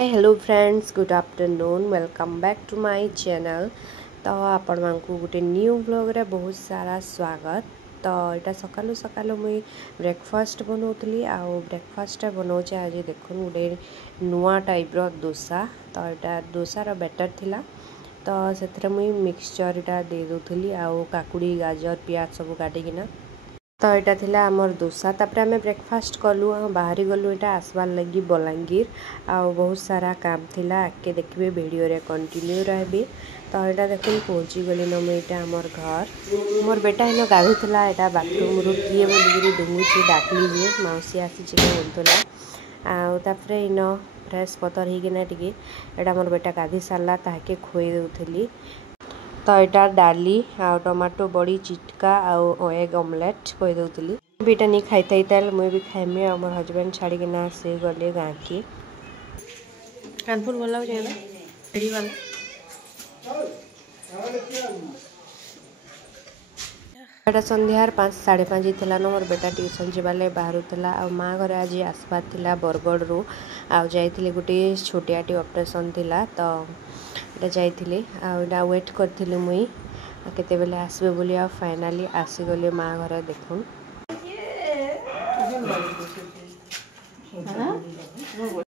Hello friends, good afternoon. Welcome back to my channel. तो आपण मानकु गोटे न्यू ब्लॉग रे बहुत सारा स्वागत। तो यहाँ सकालू सकालू मुई ब्रेकफास्ट बनाऊली आउ ब्रेकफास्ट बनाऊे आज देखुन गोटे नुआ टाइप रो डोसा। तो यहाँ डोसार बैटर थिला तो से मुई मिक्सचर इटा दे दूली आउ काकुड़ी गाजर पियाज सब काटिकिना। तो यहाँ थिला आमर डोसा तापर आम ब्रेकफास्ट कलु बाहरी गलु यहाँ आसबार लगी बलांगीर आउ बहुत सारा काम थिला आगे देखिए वीडियो रे कंटिन्यू रही। तो यहाँ देखो पहुँची गली न मुझे आमर घर मोर बेटा इन गाधुला यहाँ बाथरूम रू किए बोलिकी डुंगुची डाकली जे मौसी आसी बोलूला आउे इन फ्रेश पतर होना टे यहाँ मोर बेटा गाधी सारा ताके खुई दूली। तो यहाँ डाली आ टमाटो बड़ी चिटका आउ एग ऑमलेट कही दूली बीटा नहीं खाई ताल मुई भी खाइमी आ मोर हजबैंड छाड़ीना से गले गाँ की कानपुर भल लगे एटा संध्यार 5 साढ़े 5 थी मोर बेटा ट्यूशन जावाले बाहरुला आ माँ घर आज आसबार थिला बरगढ़ रू आउ जाइए गोटे छोटियाटी ऑपरेशन थिला। तो यहाँ जाइए आउटा वेट करी मुई केते बेले आसबे बोली आ फाइनाली आसीगले माँ घर देखुन।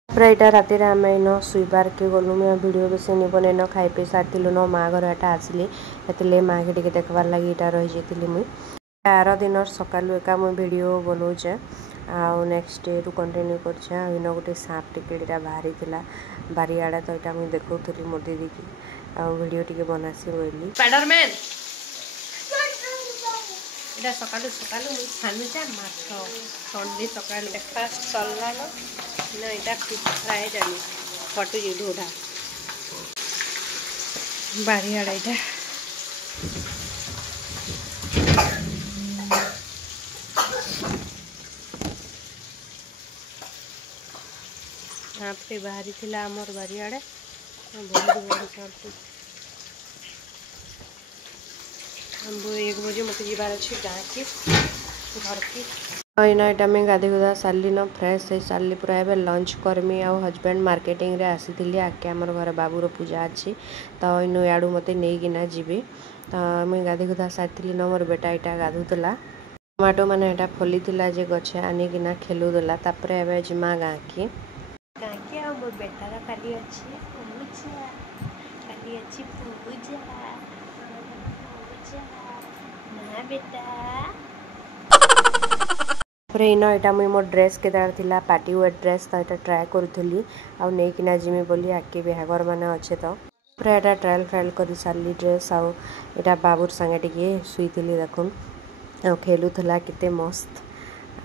यहाँ राति आम इन शुबार के गलु मैं भिड बेस नहीं बन खाई पी सारी न माँ घर यहाँ आसिली से माँ के देखबार लगे यहाँ रही जाती मुई आर दिन सकालू एका मुई भिड बनाऊे आउ नेक्स्ट डे रू कंटिन्यू कर गोटे सांप टिकेटा बाहरी बारियाड़े। तो यहाँ मुझे देखी मो दीदी की वीडियो टी बनासी बोली स्पाइडरमैन इटा सकालू सकालू मुझे छानुचा माछ संडे सकाल ब्रेकफास्ट सरला ना इटा फिश फ्राए जानी फटुची ढोढा बारियाड़ा इटा आप बाहरी थिला आमर बारियाड़े बहुत बड़ी हमको 1 बजे मत जीवार अच्छे गाँ की घर की इना यहाँ मैं गाधे गुधा सारे न फ्रेश हो सारे पूरा ए लंच करमी आ हजबैंड मार्केटिंग रे आसी आगे आमर घर बाबूर पूजा अच्छी। तो इन याड़ू मत नहीं जी तो मुझे गाधे गुधा सारी न मोर बेटा यहाँ गाधुला टमाटो मैंने यहाँ फली जे गछे आनिकिना खेलुला तापर ए जिमा गाँ की आ मोर बेटार खाली अच्छी इन यहाँ मुझे मो ड्रेस के पार्टी वेयर ड्रेस तो यहाँ ट्राए करूली आउ नहीं जिमी बोली आगे बिहागर मान अच्छे। तो पूरा यहाँ ट्रायल फ्रायल कर सारी ड्रेस आउ यहाँ बाबूर सांगे टे शुई देखुन आ खेलुला केते मस्त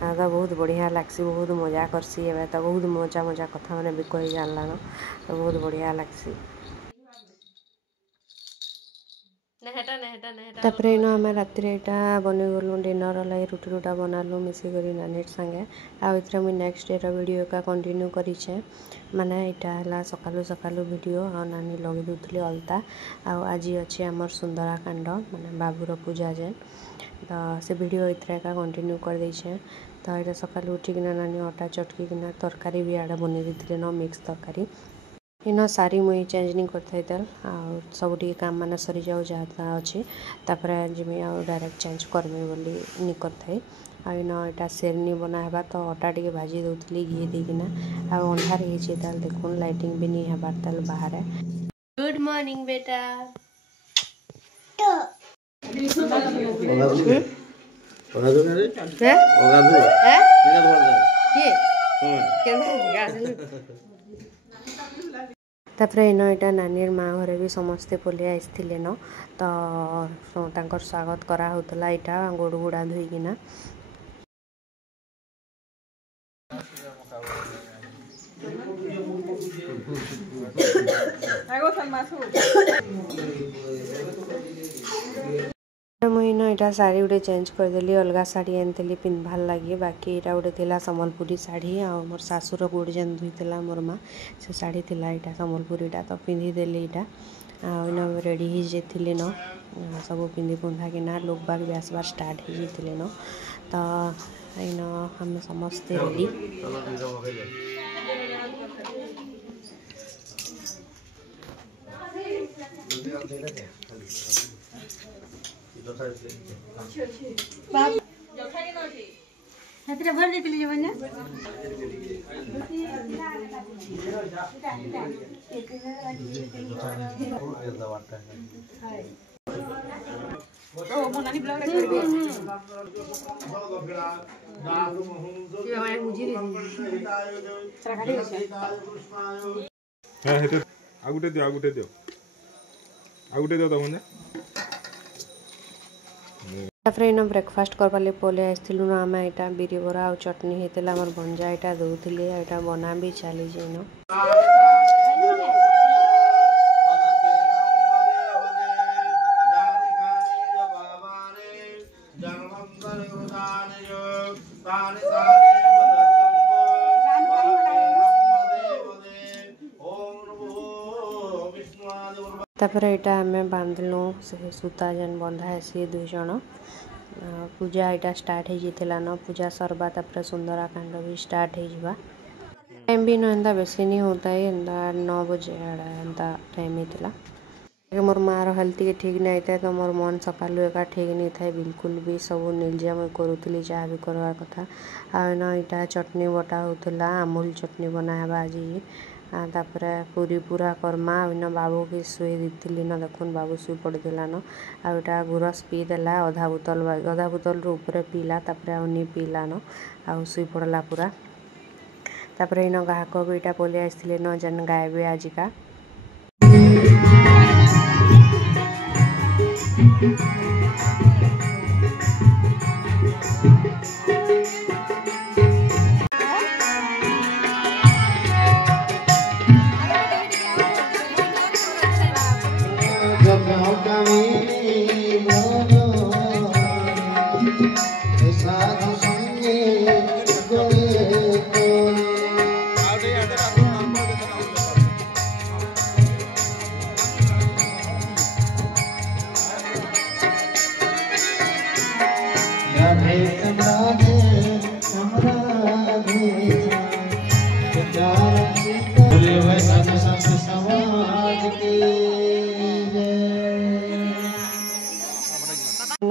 आगा बहुत बढ़िया लगसी बहुत मजा करसी एवं तो बहुत मजा मजा कथा मैंने भी कही जानला न तो बहुत बढ़िया लगसी। तापर इन आम राति यहाँ बनी गलु डिनर लगे रुटी रुटा बनालु मिसिक नानीर संगे आउ मुझे नेक्स्ट डे वीडियो का कंटिन्यू करें माने यहाँ सकालू सकालू वीडियो आ नानी लगे दूसरी अलता आज अच्छे आमर सुंदरा कांड माने बाबूर पूजा जे तो से वीडियो इतना का कंटिन्यू कर देछे। तो यहाँ सकालू उठिकिना नानी अटा चटकिना तरकारी भी आड़े बन दी न मिक्स तरकारी इन सारी मुई चेंज नहीं कर सब काम मान सरी जाऊ जहाँ अच्छे तापर जिमी डायरेक्ट चेंज करमी बोली नहीं कर इन यहाँ शेरनी बनावा तो अटा टे भाजी दूसरी घी देकिना अंधार हो देखुन लाइटिंग भी नहीं हबार ताल बाहर। गुड मॉर्निंग बेटा तापर इन यहाँ नानी माँ घरे भी समस्ते पलि आसते न तो स्वागत कराला यहाँ गोड़ गुड़ा धोईकिना मुझे यहाँ शाढ़ी गोटे चेंज करदेली अलग शाढ़ी आनी पिंधबार लगे बाकी यहाँ गोटे थी सम्बलपुरी शाढ़ी आ मोर शाशुर गोड़ जेन धोईला मोर माँ से शाढ़ी थी यहाँ सम्बलपुरीटा तो पिंधिदेली यहाँ इन रेडी हो जाती न सब पिंधि पुंधा किना लोक बाग भी आसबार स्टार्ट हो जाते न तो इन आम समस्ते रेडी हेतरे भर देतली जे बन्या ओ मोनानी ब्लॉग रे ये हमारे मुजी रे सरकारी है हां हेते आगुटे दियो तमने तापर इन ब्रेकफास्ट करवा ले पले आइथिलु न आमे एटा बिरी बरा और चटनी हेतेला हमर भंजा एटा दउथिले एटा बना भी चली जेनो तापर एटा हमें बांधलु से सूता जन बंधा है सी दुई जन पूजा एटा स्टार्ट हो जाता न पूजा सरवा तापर सुंदरा कांड भी स्टार्ट हो टाइम भी ना बेसी नहीं होता है 9 बजे एंता टाइम होता मोर मार हेल्थ के ठीक नहीं था तो मोर मन सकालू एका ठीक नहीं था बिल्कुल भी सब निजे मुझे करूली जहाँ भी करवा कथा आईटा चटनी बटा होता अमूल चटनी बनावा आज तापर पूरी पूरा करमा इन बाबू की शुई दी न देखुन बाबू शुई पड़ा न आटा गुरस पीदेला अधा बोतल ऊपर पीला तापर आनी पीला न आ शुई पड़ला पूरा तापर इन गाहक भी इटा पलि आसते न जेन गायबे आजिका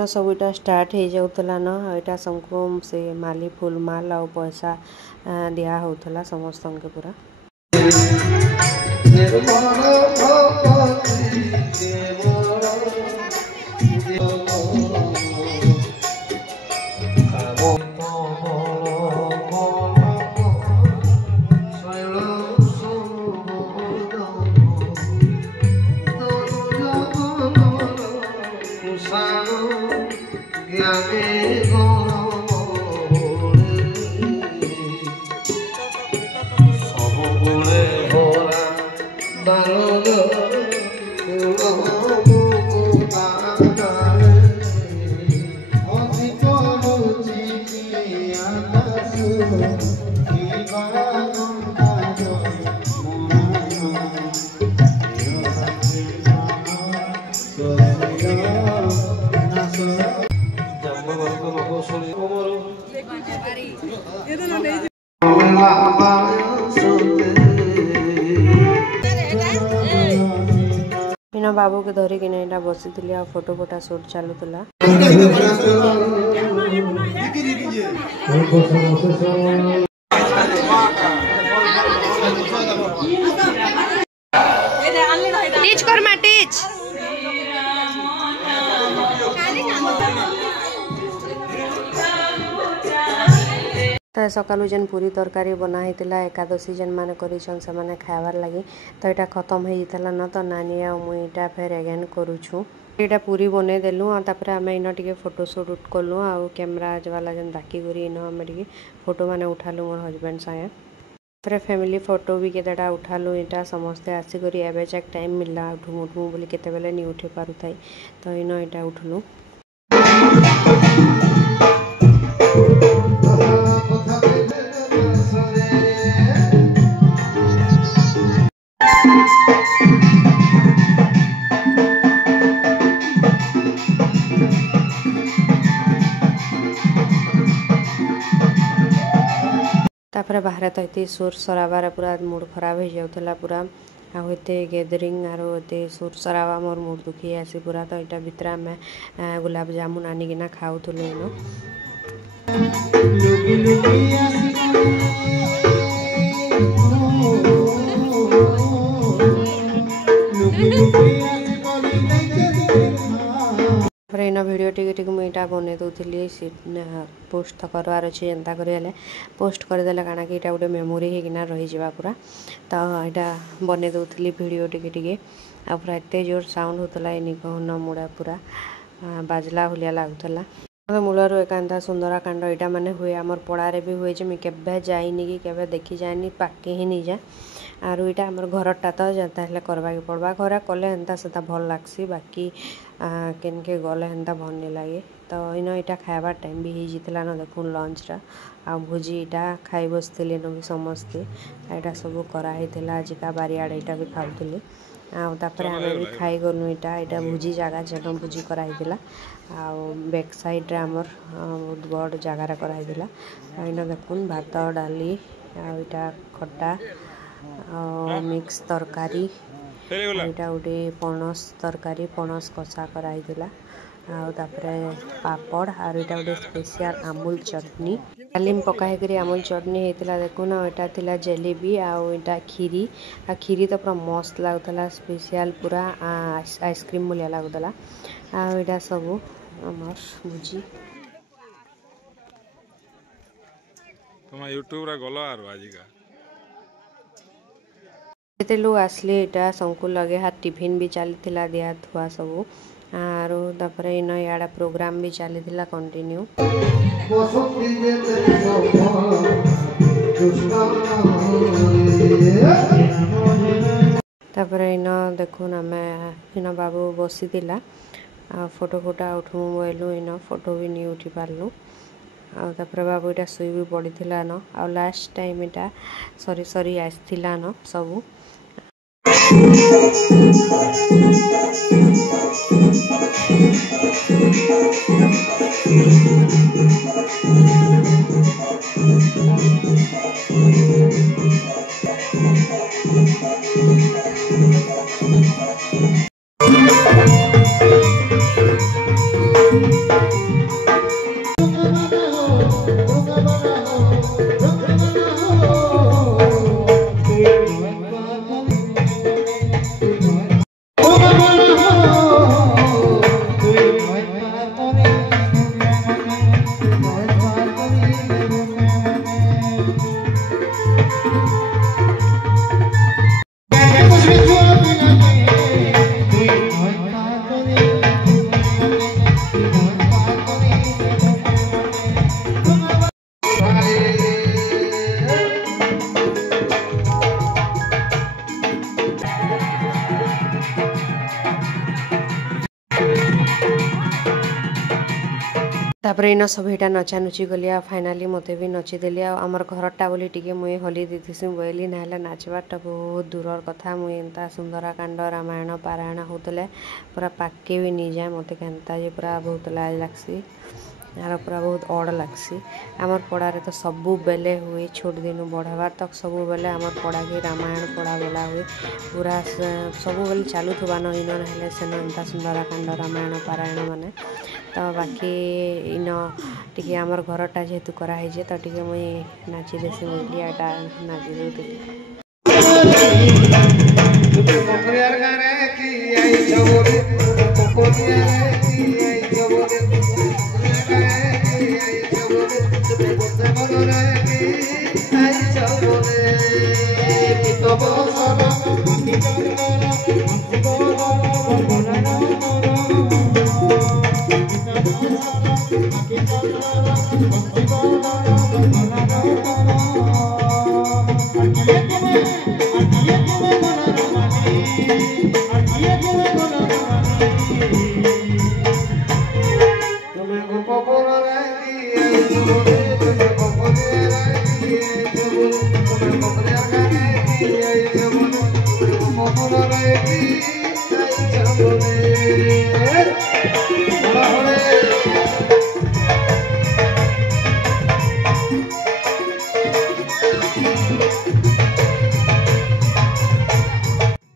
सब इटा स्टार्ट हो जाऊला न यहाँ सबको से माली फूल माल आ पैसा दिया होता समस्त के पूरा इन बाबू के धरिकी ना बसी आ फोटो फोटा शूट चलुला टीच कर मा टीच तो सकालू जेन पूरी तरकारी बना होता एकादशी जेन मैंने कर खाबार लगी तो यहाँ खत्म होता न तो नानी आईटा फेर एगेन करुछु यहाँ पूरी बनई देलु तापर आम इन टे फोटोशूट कलु आ कैमेरा वाला जेन डाकी करी इन आम टे फोटो मैंने उठालु मोर हजबैंड सागे तापर फैमिली फोटो भी केतेटा उठालु यहाँ समस्ते आसिक एवं जाक टाइम मिलला उठमु उठमु बोली केते बेले नहीं उठी पारू थाई तो इन यहाँ उठलु तापर बाहर तो ये सुर सराबार पूरा मूड खराब हो जाऊला पूरा आउ एते गैदरिंग आरो एते सुर सरावा मोर मुड दुखी आसी पूरा। तो यहाँ भितर आम गुलाब जामुन आनिकिना खाऊलु इन इन भिडियो टिके मुझे बनई दूसरी पोस्ट तो करवार अच्छे जेनता कर पोस्ट करदे काना कि गोटे मेमोरी होना रही जा पूरा। तो यहाँ बनई दूसरी भिडियो टिके आ पूरा एत जोर साउंड होता है निगहन मुड़ा पूरा बाजला भलिया लगुला। मूलर एकांता सुंदराकांड यहाँ माने हुए आमर पड़ारे भी हुए जे मुझे जाइनी कि केबे देखी जाए पाके ही नहीं जा आरु इटा आमर घरटा तो जनता हेल्ले करवा पड़वा घर कले हेन्ता से भल लगसी बाकी केनके गले हेन्ता भल नहीं लगे। तो इन यहाँ खाइबार टाइम भी हो जाता न देखुन लंचटा आ भोजी यहाँ खाई बसती न भी समस्ते यहाँ सब कराई आजिका बारियाड़े यहाँ भी खाऊली आउे आम भी खाई गलु यहाँ भोजी जगह जेन भोजी कराई बैक साइड आमर बहुत बड़ जगार कराई इन देखुन भात डाली यहाँ खटा मिक्स तरकारी यहाँ गोटे पणस तरकारी पणस कषा कराई पापड़ और यहाँ गोटे स्पेशल अमूल चटनी डालीम पकाई अमूल चटनी होता देखुन यहाँ थी जलेबी आटा खीरी खीरी तो पूरा मस्त लगुला स्पेशल पूरा आइसक्रीम भाया लगुला आटा सब आमर भोजी यूट्यूब रे गलो आरो आजिका एते लोग आसले यहाँ सबको लगे हाथ टिफिन भी चली दिया थुआ सब आरो तापरे इन याडा प्रोग्राम भी चली कंटिन्यू तापरे इन देखुन आम इन बाबू बसी फोटो फोटा उठू बोलू इन फोटो भी नहीं उठी पार्लु आपर बाबू यहाँ शुई भी पड़ा न आ लास्ट टाइम यहाँ सरी सरी आसला न सबू तापर इन सब यहाँ नचानुची गली फाइनाली मत भी नचीदेली आमर घरटा बोली टी मुई हली दीसी बोली ना नाचबारटा बहुत दूर कथा मुई एंता सुंदराकांड रामायण पारायण होते पूरा पाके भी नहीं जाए मत केन्ता जे पूरा बहुत लाज लगसी यार पूरा बहुत अड़ लगसी आमर पड़ारे तो सबू बेले हुए छोट दिन बढ़ाबार तक सबू बेले आमर पड़ा के रामायण पढ़ा बोला हुए पूरा सबू बेले चलू थुआ न इन ना सेन एंता सुंदराकांड रामायण पारायण माने। तो बाकी इन टी आमर घरटा जेहेतु कराई तो टी मुई नाची देसी बोली यहाँ नाची दूसरी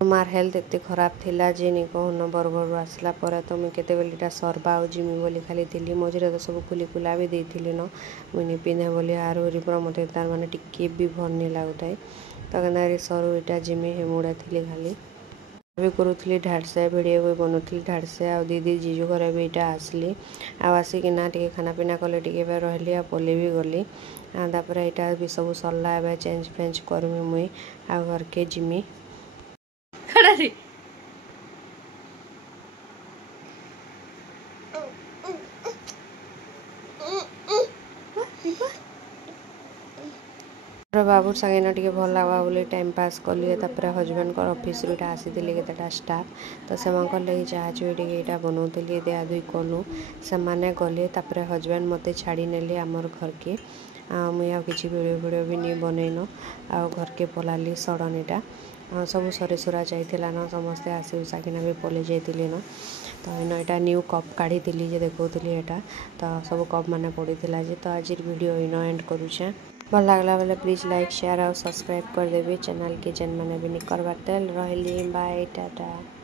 मार हेल्थ एते खराब थिला जे नि कहन बरगढ़ आसला पर तो मुझे केतेबेलीटा सरबा आ जिमी बोली खाली थी मझे तो सब खुली खुला भी देती न मुझे पिंधे बोली आर पूरा मत तार मैंने टिके भी भल नहीं लगुए तो कहना सरू इटा जिमी हे मुड़ा थी खाली भी करूली ढाड़से भिडियो भी बनूली ढाड़से आ दीदी जीजू घर भी इटा आसली आसिकिना टे खाना पीना कले टे रही आ पलि भी गली तापर यहाँ भी सब सरला ए चेंज फेंज करमी मुई आ घर के जिमी बाबू संगे टे भल लगा बोली टाइम पास कली हजबैंड ऑफिस आसी केतेटा स्टाफ तो से लगे चाह चुई टे बनाऊली दिया दुई कलु से मैंने गले हजबैंड मत छाड़ी नेली आमर घर के मुझे किसी वीडियो भी नहीं बनईन आ घर के पलाली सडन यहाँ सब सरी सुरा जाइला न समस्ते आसी उसाकिना भी पलि जाइली न तो इन यहाँ न्यू कप काढ़ी जे देखुली यहाँ तो सब कप मैंने पड़ी तो आज वीडियो इन एंड करुचे भल लगला बेले प्लीज लाइक शेयर और सब्सक्राइब करदेवी चैनल के जेन मैंने भी नहीं करवार रही बाय टाटा।